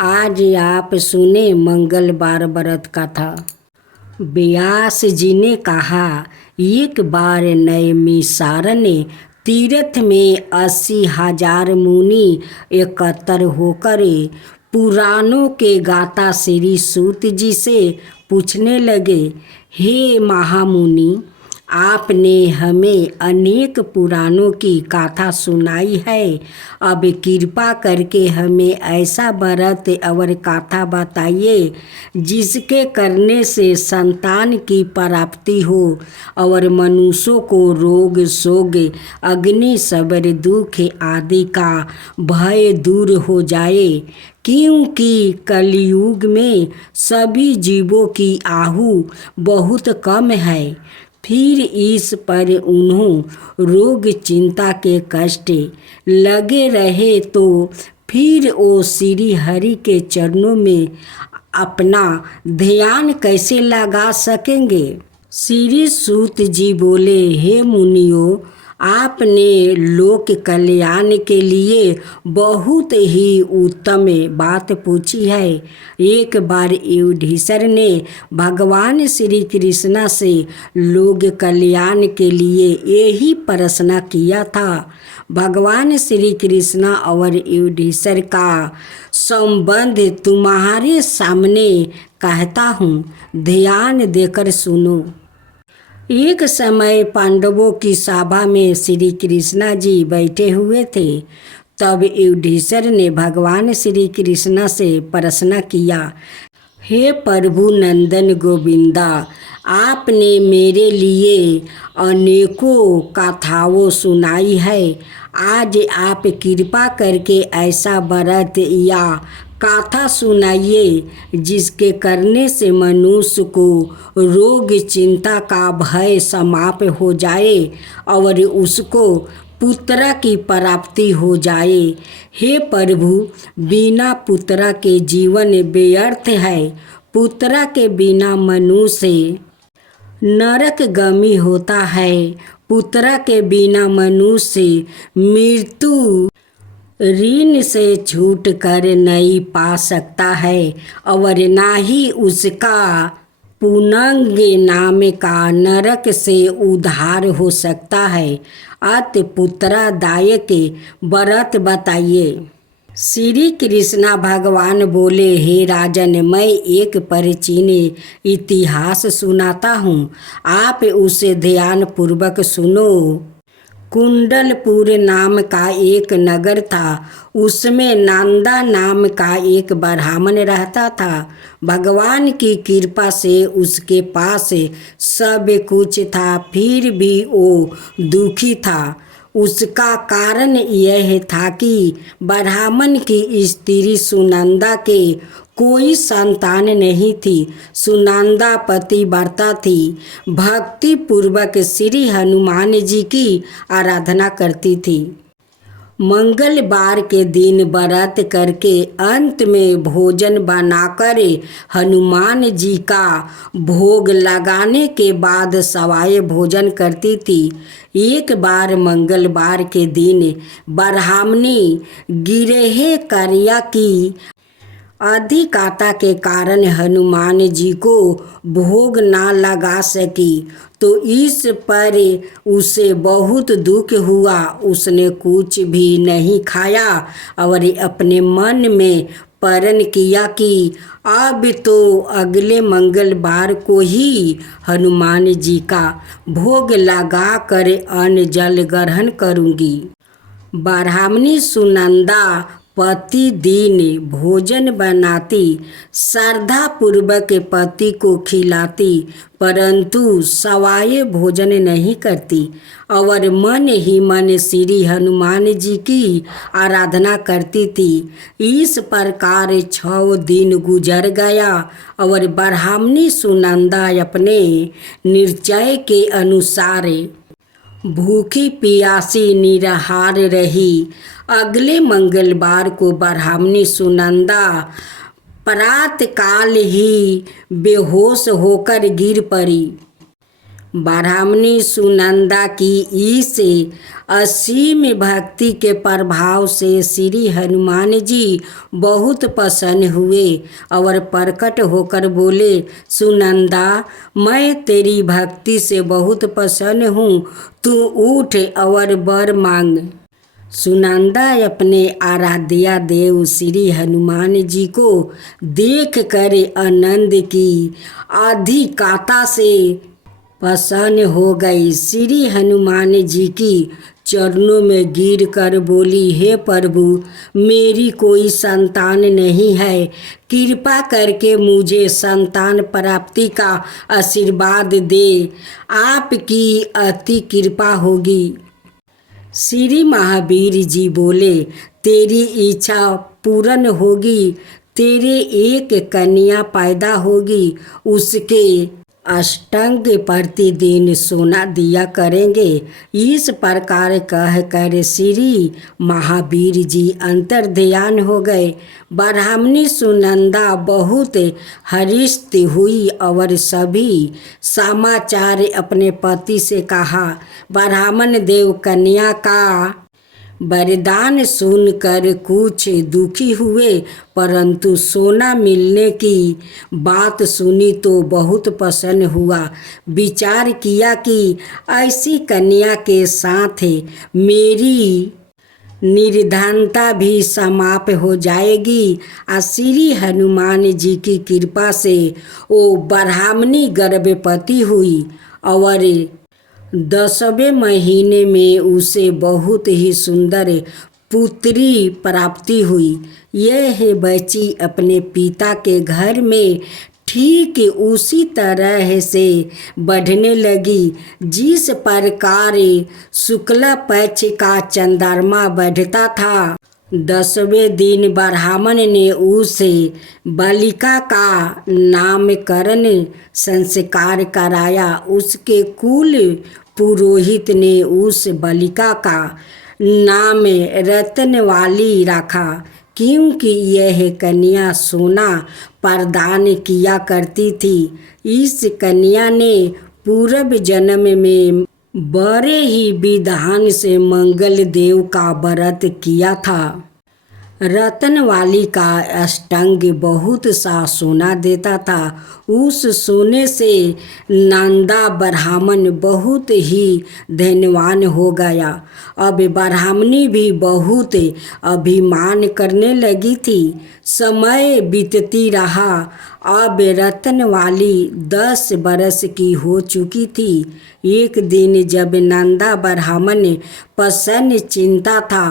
आज आप सुने मंगलवार व्रत कथा। व्यास जी ने कहा, एक बार नैमिषारण्य ने तीर्थ में 80,000 मुनि एकत्र होकर पुराणों के गाता श्री सूत जी से पूछने लगे, हे महामुनि, आपने हमें अनेक पुराणों की गाथा सुनाई है। अब कृपा करके हमें ऐसा व्रत और गाथा बताइए जिसके करने से संतान की प्राप्ति हो और मनुष्यों को रोग शोक अग्नि सबर दुख आदि का भय दूर हो जाए, क्योंकि कलयुग में सभी जीवों की आयु बहुत कम है। फिर इस पर उन्हों रोग चिंता के कष्ट लगे रहे तो फिर वो श्री हरि के चरणों में अपना ध्यान कैसे लगा सकेंगे। श्री सूत जी बोले, हे मुनियों, आपने लोक कल्याण के लिए बहुत ही उत्तम बात पूछी है। एक बार युधिष्ठिर ने भगवान श्री कृष्ण से लोक कल्याण के लिए यही प्रश्न किया था। भगवान श्री कृष्ण और युधिष्ठिर का संबंध तुम्हारे सामने कहता हूँ, ध्यान देकर सुनो। एक समय पांडवों की सभा में श्री कृष्ण जी बैठे हुए थे। तब युधिष्ठिर ने भगवान श्री कृष्ण से प्रश्न किया, हे प्रभु नंदन गोविंदा, आपने मेरे लिए अनेकों कथाओं सुनाई है। आज आप कृपा करके ऐसा व्रत या गाथा सुनाइए जिसके करने से मनुष्य को रोग चिंता का भय समाप्त हो जाए और उसको पुत्र की प्राप्ति हो जाए। हे प्रभु, बिना पुत्र के जीवन व्यर्थ है। पुत्र के बिना मनुष्य नरकगामी होता है। पुत्र के बिना मनुष्य मृत्यु ऋण से छूट कर नहीं पा सकता है और ना ही उसका पुनंग नाम का नरक से उद्धार हो सकता है। अतः पुत्रदायक व्रत बताइए। श्री कृष्ण भगवान बोले, हे राजन, मैं एक प्राचीन इतिहास सुनाता हूँ, आप उसे ध्यान पूर्वक सुनो। कुंडलपुर नाम का एक नगर था। उसमें नंदा नाम का एक ब्राह्मण रहता था। भगवान की कृपा से उसके पास सब कुछ था, फिर भी वो दुखी था। उसका कारण यह था कि ब्राह्मण की स्त्री सुनंदा के कोई संतान नहीं थी। सुनंदा पतिव्रता थी, भक्ति पूर्वक श्री हनुमान जी की आराधना करती थी। मंगलवार के दिन व्रत करके अंत में भोजन बनाकर हनुमान जी का भोग लगाने के बाद सवाए भोजन करती थी। एक बार मंगलवार के दिन ब्राह्मणी गिरहे कार्य की अधिकता के कारण हनुमान जी को भोग ना लगा सकी, तो इस पर उसे बहुत दुख हुआ। उसने कुछ भी नहीं खाया और अपने मन में प्रण किया कि अब तो अगले मंगलवार को ही हनुमान जी का भोग लगा कर अन्न जल ग्रहण करूँगी। ब्राह्मणी सुनंदा प्रतिदिन भोजन बनाती, श्रद्धा पूर्वक पति को खिलाती, परंतु सवाए भोजन नहीं करती और मन ही मन श्री हनुमान जी की आराधना करती थी। इस प्रकार 6 दिन गुजर गया और ब्राह्मणी सुनंदा अपने निश्चय के अनुसार भूखी प्यासी निराहार रही। अगले मंगलवार को ब्राह्मणी सुनंदा प्रातःकाल ही बेहोश होकर गिर पड़ी। ब्राह्मणी सुनंदा की इस असीम भक्ति के प्रभाव से श्री हनुमान जी बहुत प्रसन्न हुए और प्रकट होकर बोले, सुनंदा, मैं तेरी भक्ति से बहुत प्रसन्न हूँ, तू उठ और वर मांग। सुनंदा अपने आराध्या देव श्री हनुमान जी को देख कर आनंद की अधिकता से प्रसन्न हो गई। श्री हनुमान जी की चरणों में गिर कर बोली, हे प्रभु, मेरी कोई संतान नहीं है, कृपा करके मुझे संतान प्राप्ति का आशीर्वाद दे, आपकी अति कृपा होगी। श्री महावीर जी बोले, तेरी इच्छा पूर्ण होगी, तेरे एक कन्या पैदा होगी, उसके अष्टांग प्रतिदिन सोना दिया करेंगे। इस प्रकार कहकर श्री महावीर जी अंतर्ध्यान हो गए। ब्राह्मणी सुनंदा बहुत हर्षित हुई और सभी समाचार अपने पति से कहा। ब्राह्मण देव कन्या का वरदान सुनकर कुछ दुखी हुए, परंतु सोना मिलने की बात सुनी तो बहुत प्रसन्न हुआ। विचार किया कि ऐसी कन्या के साथ मेरी निर्धनता भी समाप्त हो जाएगी। श्री हनुमान जी की कृपा से वो ब्राह्मणी गर्भवती हुई और 10वें महीने में उसे बहुत ही सुंदर पुत्री प्राप्ति हुई। यह बच्ची अपने पिता के घर में ठीक उसी तरह से बढ़ने लगी जिस प्रकार शुक्ल पक्ष का चंद्रमा बढ़ता था। 10वें दिन ब्राह्मण ने उस बालिका का नामकरण संस्कार कराया। उसके कुल पुरोहित ने उस बालिका का नाम रत्नवाली रखा, क्योंकि यह कन्या सोना प्रदान किया करती थी। इस कन्या ने पूर्व जन्म में बड़े ही विधान से मंगल देव का व्रत किया था। रत्नवाली का अष्टांग बहुत सा सोना देता था। उस सोने से नंदा ब्राह्मण बहुत ही धनवान हो गया। अब ब्राह्मणी भी बहुत अभिमान करने लगी थी। समय बीतती रहा। अब रत्नवाली 10 बरस की हो चुकी थी। एक दिन जब नंदा ब्राह्मण प्रसन्न चिंता था,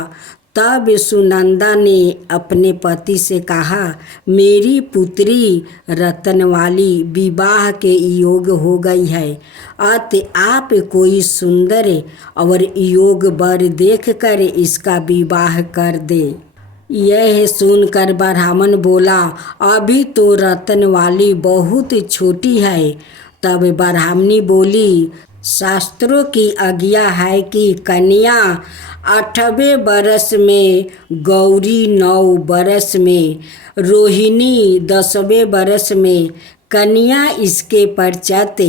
तब सुनंदा ने अपने पति से कहा, मेरी पुत्री रत्नवाली विवाह के योग हो गई है, अतः आप कोई सुंदर और योग वर देखकर इसका विवाह कर दे। यह सुनकर ब्राह्मण बोला, अभी तो रत्नवाली बहुत छोटी है। तब ब्राह्मणी बोली, शास्त्रों की आज्ञा है कि कन्या 8वें बरस में, गौरी 9 बरस में, रोहिणी 10वें बरस में, कन्या इसके पश्चात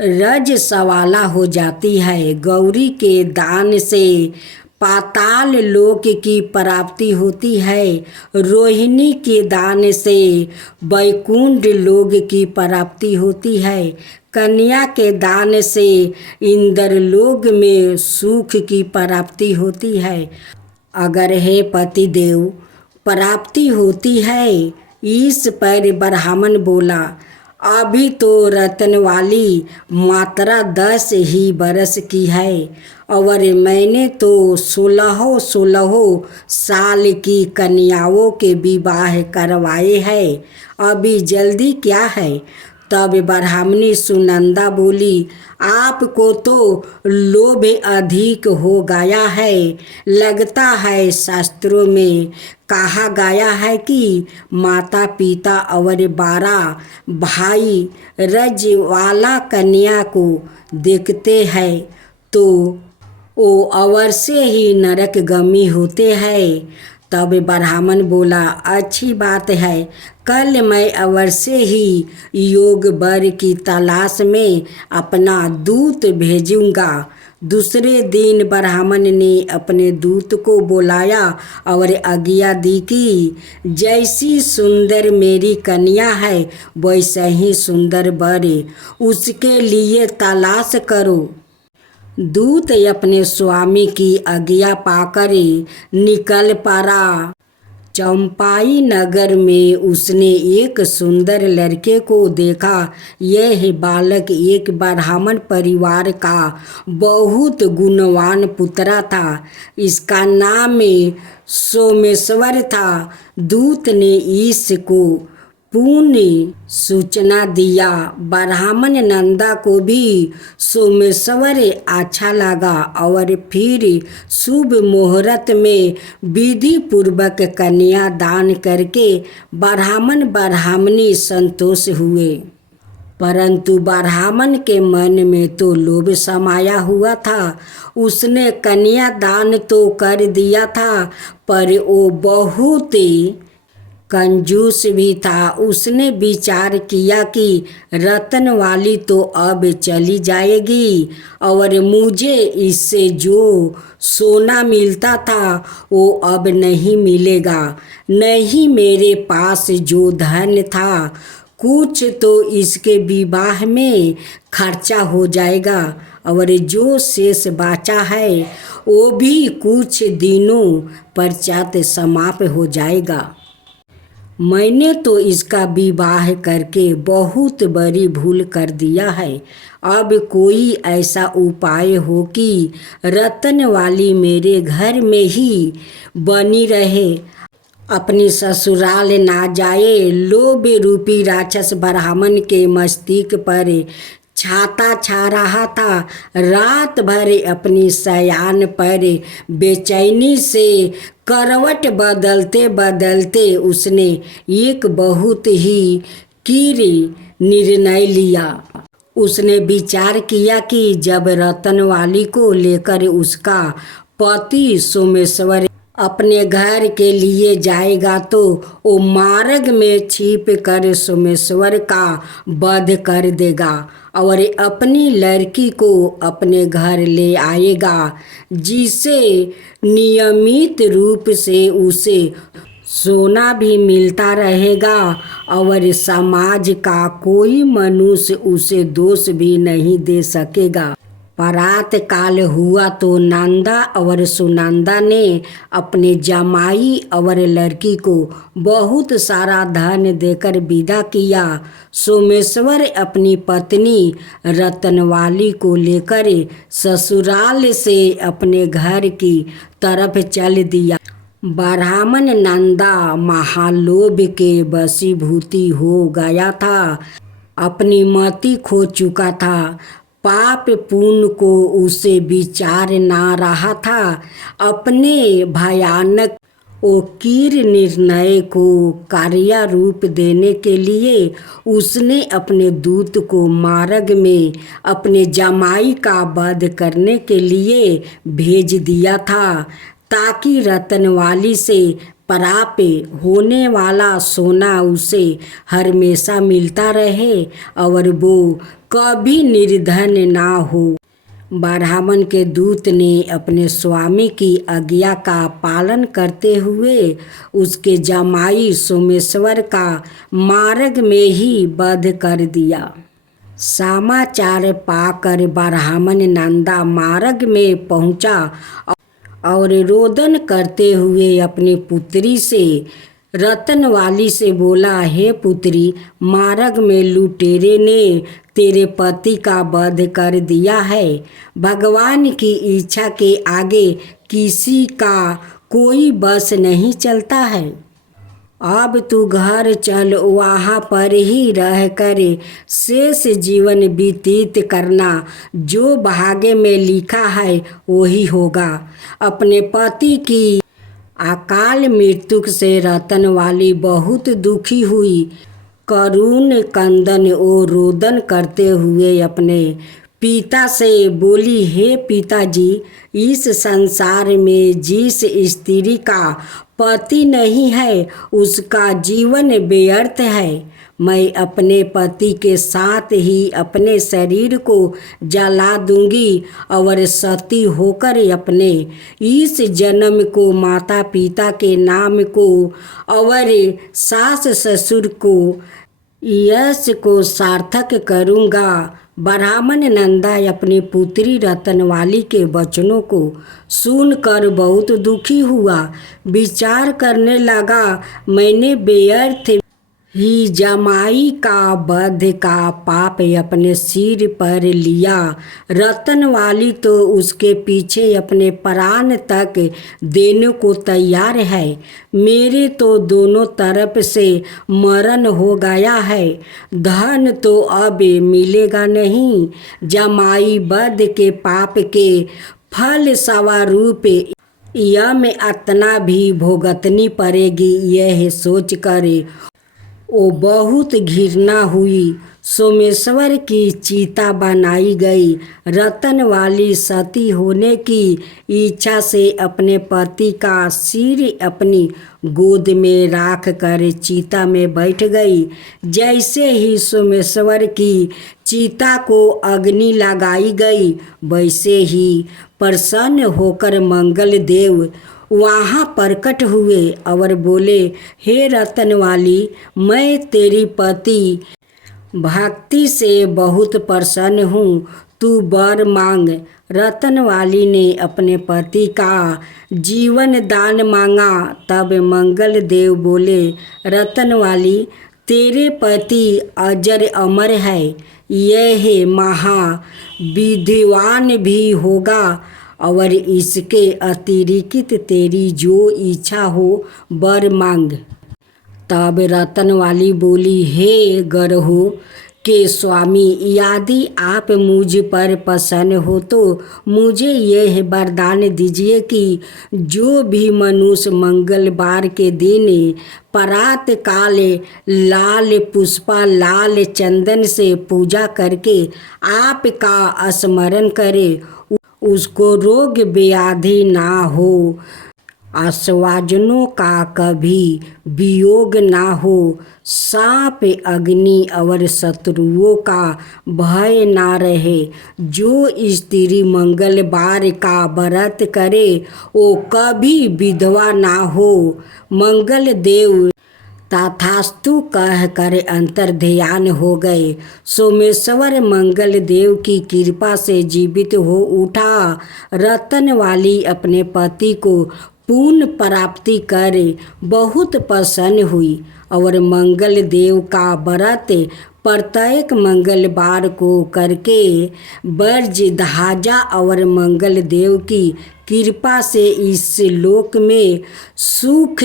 रजस्वला हो जाती है। गौरी के दान से पाताल लोक की प्राप्ति होती है। रोहिणी के दान से वैकुंठ लोक की प्राप्ति होती है। कन्या के दान से इंद्रलोक में सुख की प्राप्ति होती है। अगर हे पतिदेव प्राप्ति होती है। इस पर ब्राह्मण बोला, अभी तो रत्नवाली मात्रा 10 ही बरस की है और मैंने तो 16 साल की कन्याओं के विवाह करवाए हैं, अभी जल्दी क्या है। तब ब्राह्मणी सुनंदा बोली, आपको तो लोभ अधिक हो गया है। लगता है शास्त्रों में कहा गया है कि माता पिता और 12 भाई रजवाला कन्या को देखते हैं तो वो अवश्य ही नरकगामी होते हैं। तब ब्राह्मण बोला, अच्छी बात है, कल मैं अवश्य ही योग वर की तलाश में अपना दूत भेजूंगा। दूसरे दिन ब्राह्मण ने अपने दूत को बुलाया और आज्ञा दी कि जैसी सुंदर मेरी कन्या है वैसा ही सुंदर वर उसके लिए तलाश करो। दूत अपने स्वामी की आज्ञा पाकर निकल पड़ा। चंपाई नगर में उसने एक सुंदर लड़के को देखा। यह बालक एक ब्राह्मण परिवार का बहुत गुणवान पुत्र था। इसका नाम सोमेश्वर था। दूत ने इसको पूर्ण सूचना दिया। ब्राह्मण नंदा को भी सोमेश्वर अच्छा लगा और फिर शुभ मुहूर्त में विधि पूर्वक कन्या दान करके ब्राह्मण ब्राह्मणी संतोष हुए। परंतु ब्राह्मण के मन में तो लोभ समाया हुआ था। उसने कन्या दान तो कर दिया था, पर वो बहुत कंजूस भी था। उसने विचार किया कि रतन वाली तो अब चली जाएगी और मुझे इससे जो सोना मिलता था वो अब नहीं मिलेगा। नहीं मेरे पास जो धन था कुछ तो इसके विवाह में खर्चा हो जाएगा और जो शेष बचा है वो भी कुछ दिनों पश्चात समाप्त हो जाएगा। मैंने तो इसका विवाह करके बहुत बड़ी भूल कर दिया है। अब कोई ऐसा उपाय हो कि रतन वाली मेरे घर में ही बनी रहे, अपनी ससुराल ना जाए। लोभ रूपी राक्षस ब्राह्मण के मस्तिष्क पर छाता छा रहा था। रात भर अपनी शयन पर बेचैनी से करवट बदलते बदलते उसने एक बहुत ही कीर निर्णय लिया। उसने विचार किया कि जब रतनवाली को लेकर उसका पति सोमेश्वर अपने घर के लिए जाएगा तो वो मार्ग में छिप कर सोमेश्वर का वध कर देगा और अपनी लड़की को अपने घर ले आएगा, जिसे नियमित रूप से उसे सोना भी मिलता रहेगा और समाज का कोई मनुष्य उसे दोष भी नहीं दे सकेगा। प्रात काल हुआ तो नंदा और सुनंदा ने अपने जमाई और लड़की को बहुत सारा धन देकर विदा किया। सोमेश्वर अपनी पत्नी रतनवाली को लेकर ससुराल से अपने घर की तरफ चल दिया। ब्राह्मण नंदा महालोभ के वशीभूति हो गया था, अपनी मति खो चुका था। पाप पुण्य को उसे विचार ना रहा था। अपने भयानक कीर निर्णय को कार्यारूप देने के लिए उसने अपने दूत को मार्ग में अपने जमाई का वध करने के लिए भेज दिया था, ताकि रतनवाली से प्राप्त होने वाला सोना उसे हमेशा मिलता रहे और वो कभी निर्धन ना हो। ब्राह्मण के दूत ने अपने स्वामी की आज्ञा का पालन करते हुए उसके जमाई सोमेश्वर का मार्ग में ही वध कर दिया। समाचार पाकर ब्राह्मण नंदा मार्ग में पहुंचा और रोदन करते हुए अपनी पुत्री से रतनवाली से बोला, हे पुत्री, मार्ग में लुटेरे ने तेरे पति का वध कर दिया है। भगवान की इच्छा के आगे किसी का कोई बस नहीं चलता है। अब तू घर चल, वहाँ पर ही रहकर शेष जीवन व्यतीत करना। जो भाग्य में लिखा है वही होगा। अपने पति की अकाल मृत्यु से रतनवाली बहुत दुखी हुई। करुण कंदन और रोदन करते हुए अपने पिता से बोली, हे पिताजी, इस संसार में जिस स्त्री का पति नहीं है उसका जीवन व्यर्थ है। मैं अपने पति के साथ ही अपने शरीर को जला दूंगी और सती होकर अपने इस जन्म को, माता पिता के नाम को और सास ससुर को, यश को सार्थक करूँगा। ब्राह्मण नंदा अपनी पुत्री रतनवाली के वचनों को सुनकर बहुत दुखी हुआ। विचार करने लगा, मैंने व्यर्थ ही जमाई का वध का पाप अपने सिर पर लिया। रतनवाली तो उसके पीछे अपने प्राण तक देने को तैयार है। मेरे तो दोनों तरफ से मरण हो गया है। धन तो अब मिलेगा नहीं। जमाई वध के पाप के फल स्वरूप यम यातना भी भुगतनी पड़ेगी। यह सोचकर वो बहुत घृणा हुई। सोमेश्वर की चिता बनाई गई। रतनवाली सती होने की इच्छा से अपने पति का सिर अपनी गोद में राख कर चिता में बैठ गई। जैसे ही सोमेश्वर की चिता को अग्नि लगाई गई, वैसे ही प्रसन्न होकर मंगल देव वहाँ प्रकट हुए और बोले, हे रतनवाली, मैं तेरी पति भक्ति से बहुत प्रसन्न हूँ, तू वर मांग। रतनवाली ने अपने पति का जीवन दान मांगा। तब मंगल देव बोले, रतनवाली, तेरे पति अजर अमर है, यह महाविद्वान भी होगा और इसके अतिरिक्त तेरी जो इच्छा हो वर मांग। तब रतनवाली बोली, हे ग्रहों के स्वामी, यदि आप मुझ पर प्रसन्न हो तो मुझे यह वरदान दीजिए कि जो भी मनुष्य मंगलवार के दिन प्रात काल लाल पुष्पा लाल चंदन से पूजा करके आपका स्मरण करे, उसको रोग व्याधि ना हो, आश्वाजनों का कभी वियोग ना हो, सांप अग्नि और शत्रुओं का भय ना रहे। जो स्त्री मंगलवार का व्रत करे वो कभी विधवा ना हो। मंगल देव तथास्तु कहकर अंतर्ध्यान हो गए। सोमेश्वर मंगल देव की कृपा से जीवित हो उठा। रतनवाली अपने पति को पुण्य प्राप्ति कर बहुत प्रसन्न हुई और मंगल देव का व्रत प्रत्येक मंगलवार को करके ब्रज ध्वजा और मंगल देव की कृपा से इस लोक में सुख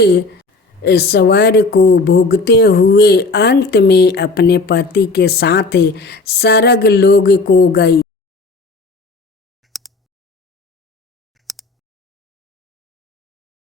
ऐश्वर्य को भोगते हुए अंत में अपने पति के साथ स्वर्ग लोक को गई।